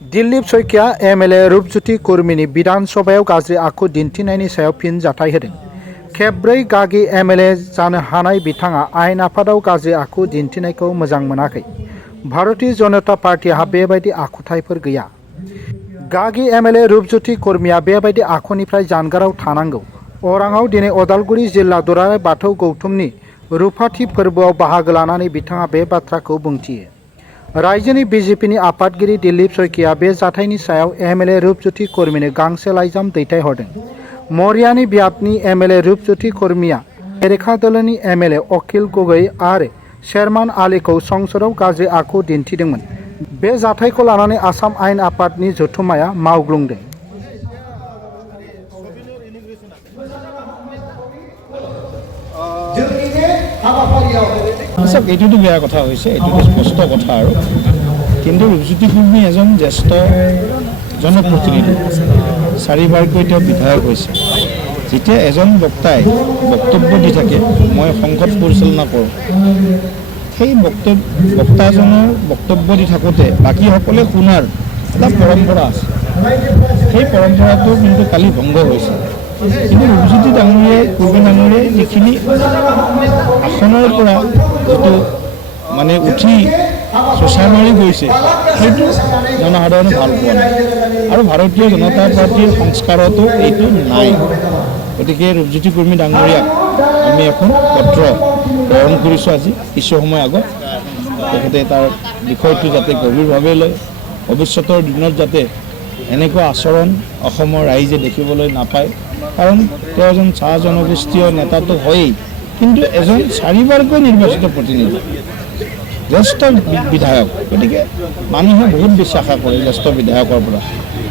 Dilip Saikia MLA Rupjyoti कुर्मीनि विधानसभायाव गाज्रि आखु दिन्थिनायनि सायाव फिन जाथाय होदों। खेबब्रै गागि एमएलए जानो हानाय बिथाङा आयेन आफादाव गाज्रि आखु दिन्थिनायखौ मोजां मोनाखै। भारतीय जनता पार्टीहा बेबायदि आखुथायफोर गैया। गागि एमएलए रूपज्योति कुर्मीया बेबायदि आखुनिफ्राय जानगाराव थानांगौ। अराङाव दिनै अदालगुरि जिल्ला दुलाराय बाथौ गौथुमनि रुफाथि फोरबोआव बाहागो लानानै बिथाङा बे बाथ्राखौ बुंथियो। रायजोनि बिजेपिनि आफादगिरि दिलीप शइकिया बे जाथायनि सायाव एमएलए रूपज्योति कुर्मीनो गांसे लाइजाम दैथायहरदों। मरियानि बियाबनि एमएलए रूपज्योति कुर्मीया बेरेखा दोलोनि एमएलए अखिल गगৈ आरो शेरमान आलीखौ संसदआव गाज्रि आखु दिन्थिदोंमोन। बे जाथायखौ लानानै आसाम आयेन आफादनि जथुम्माया मावग्लुंदों। এইটোতো বেয়া কথা হৈছে, এইটোতো স্পষ্ট কথা আৰু। কিন্তু ৰূপজ্যোতি কুৰ্মী এজন জ্যেষ্ঠ জনপ্ৰতিনিধি, 4বাৰকৈ তেওঁ বিধায়ক হৈছে। যেতিয়া এজন বক্তাই বক্তব্য দি থাকে, মই সংসদ পৰিচালনা কৰোঁ, সেই বক্তাজনৰ বক্তব্য দি থাকোঁতে বাকীসকলে শুনাৰ এটা পৰম্পৰা আছে। সেই পৰম্পৰাটো কিন্তু কালি ভংগ হৈছে। কিন্তু ৰূপজ্যোতি ডাঙৰীয়াই কুৰ্মী ডাঙৰীয়াই যিখিনি আসনৰ পৰা যিটো মানে উঠি চোচা মাৰি গৈছে, সেইটো জনসাধাৰণে ভাল পোৱা নাই আৰু ভাৰতীয় জনতা পাৰ্টীৰ সংস্কাৰতো এইটো নাই। গতিকে ৰূপজ্যোতি কুৰ্মী ডাঙৰীয়াক আমি এখন পত্ৰ প্ৰেৰণ কৰিছোঁ আজি কিছু সময় আগত। তেখেতে তাৰ বিষয়টো যাতে গভীৰভাৱে লয়, ভৱিষ্যতৰ দিনত যাতে এনেকুৱা আচৰণ অসমৰ ৰাইজে দেখিবলৈ নাপায়। কাৰণ তেওঁ এজন চাহ জনগোষ্ঠীয় নেতাটো হয়েই, কিন্তু এজন 4বাৰকৈ নিৰ্বাচিত প্ৰতিনিধি, জ্যেষ্ঠ বিধায়ক। গতিকে মানুহে বহুত বেছি আশা কৰে জ্যেষ্ঠ বিধায়কৰ পৰা।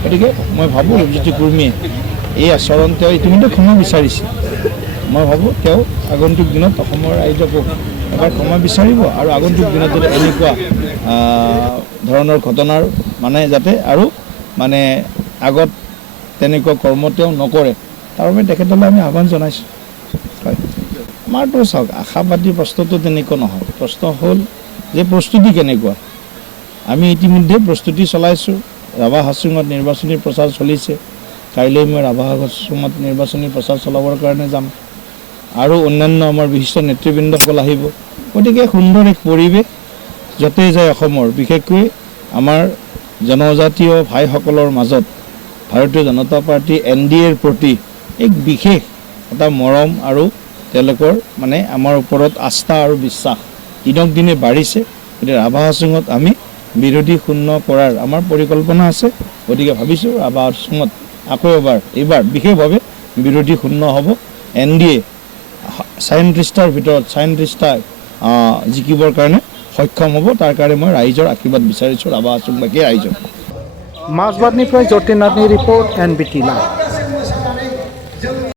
গতিকে মই ভাবোঁ ৰূপজ্যোতি কুৰ্মীয়ে এই আচৰণ তেওঁ ইতিমধ্যে ক্ষমা বিচাৰিছে। মই ভাবোঁ তেওঁ আগন্তুক দিনত অসমৰ ৰাইজকো এবাৰ ক্ষমা বিচাৰিব আৰু আগন্তুক দিনত যাতে এনেকুৱা ধৰণৰ ঘটনাৰ মানে যাতে আৰু মানে আগত তেনেকুৱা কৰ্ম তেওঁ নকৰে, তাৰ বাবে তেখেতলৈ আমি আহ্বান জনাইছোঁ। হয়, আমাৰতো চাওক, আশাবাদী প্ৰশ্নটো তেনেকুৱা নহয়। প্ৰশ্ন হ'ল যে প্ৰস্তুতি কেনেকুৱা। আমি ইতিমধ্যে প্ৰস্তুতি চলাইছোঁ। ৰাভা হাছুঙত নিৰ্বাচনী প্ৰচাৰ চলিছে। কাইলৈ মই ৰাভা হাছুঙত নিৰ্বাচনী প্ৰচাৰ চলাবৰ কাৰণে যাম আৰু অন্যান্য আমাৰ বিশিষ্ট নেতৃবৃন্দসকল আহিব। গতিকে সুন্দৰ এক পৰিৱেশ য'তে যায় অসমৰ, বিশেষকৈ আমাৰ জনজাতীয় ভাইসকলৰ মাজত ভাৰতীয় জনতা পাৰ্টী NDAৰ প্ৰতি এক বিশেষ এটা মৰম আৰু তেওঁলোকৰ মানে আমাৰ ওপৰত আস্থা আৰু বিশ্বাস দিনক দিনে বাঢ়িছে। গতিকে ৰাভা হাছুঙত আমি বিৰোধী শূন্য কৰাৰ আমাৰ পৰিকল্পনা আছে। গতিকে ভাবিছোঁ ৰাভা হাছুঙত আকৌ এইবাৰ বিশেষভাৱে বিৰোধী শূন্য হ'ব। NDA 37টাৰ ভিতৰত 37টা জিকিবৰ কাৰণে সক্ষম হ'ব। তাৰ কাৰণে মই ৰাইজৰ আশীৰ্বাদ বিচাৰিছোঁ ৰাভা হাছুঙবাসী ৰাইজক। মাজবাটনিफ्राय जतिन नाथनि रिपर्ट NBT लाइभ।